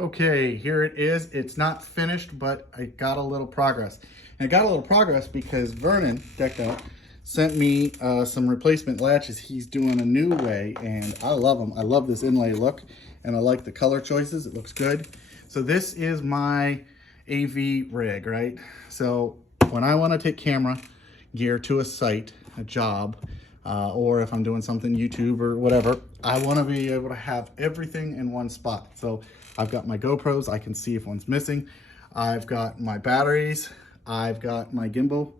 Okay, here it is. It's not finished, but I got a little progress. And I got a little progress because Vernon, Deckedout, sent me some replacement latches. He's doing a new way, and I love them. I love this inlay look, and I like the color choices. It looks good. So this is my AV rig, right? So when I want to take camera gear to a site, a job, or if I'm doing something YouTube or whatever, I want to be able to have everything in one spot. So I've got my GoPros, I can see if one's missing. I've got my batteries, I've got my gimbal,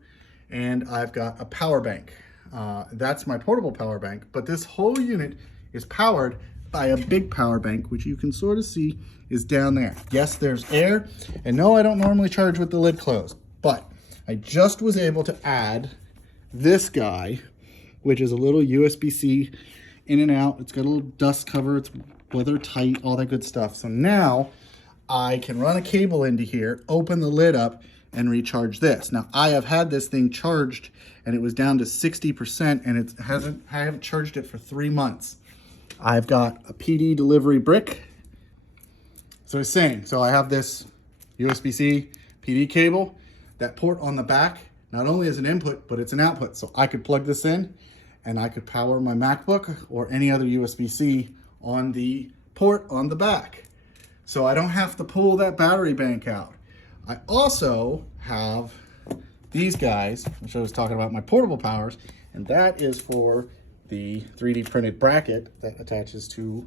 and I've got a power bank. That's my portable power bank, but this whole unit is powered by a big power bank, which you can sort of see is down there. Yes, there's air, and no, I don't normally charge with the lid closed, but I just was able to add this guy, which is a little USB-C in and out. It's got a little dust cover, it's weather tight, all that good stuff. So now I can run a cable into here, open the lid up, and recharge this. Now I have had this thing charged and it was down to 60% and I haven't charged it for 3 months. I've got a PD delivery brick. So I was saying, so I have this USB-C PD cable. That port on the back not only is an input, but it's an output. So I could plug this in and I could power my MacBook or any other USB-C on the port on the back. So I don't have to pull that battery bank out. I also have these guys, which I was talking about, my portable powers, and that is for the 3D printed bracket that attaches to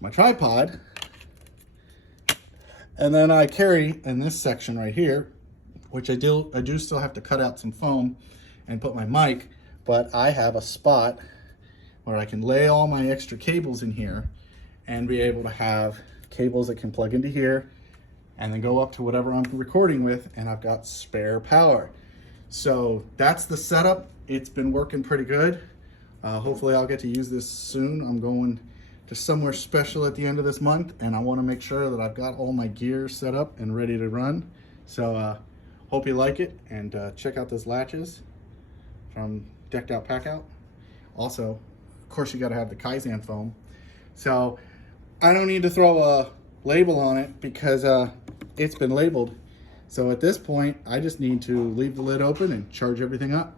my tripod. And then I carry in this section right here, which I do still have to cut out some foam and put my mic, but I have a spot where I can lay all my extra cables in here and be able to have cables that can plug into here and then go up to whatever I'm recording with, and I've got spare power. So that's the setup. It's been working pretty good. Hopefully I'll get to use this soon. I'm going to somewhere special at the end of this month, and I want to make sure that I've got all my gear set up and ready to run. So hope you like it, and check out those latches from Deckedout Packout. Also, of course, you got to have the Kaizen foam. So I don't need to throw a label on it because it's been labeled. So at this point, I just need to leave the lid open and charge everything up.